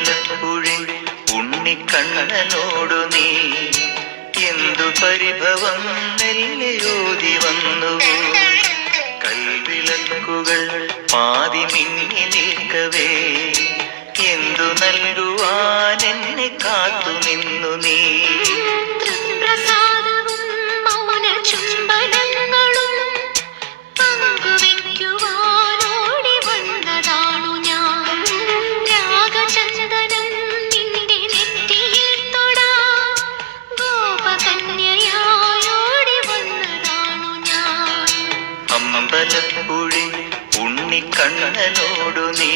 അമ്പലപ്പുഴി ഉണ്ണിക്കണ്ണനോടു നീ എന്തു പരിഭവം നെല്ലിയോതി വന്നു. കൽവിളക്കുകൾ പാതി മിന്നി നിൽക്കവേ എന്തു നൽകുവാൻ എന്നെ കാത്തു നിന്നു നീ. അമ്പലപ്പുഴി ഉണ്ണിക്കണ്ണനോടു നീ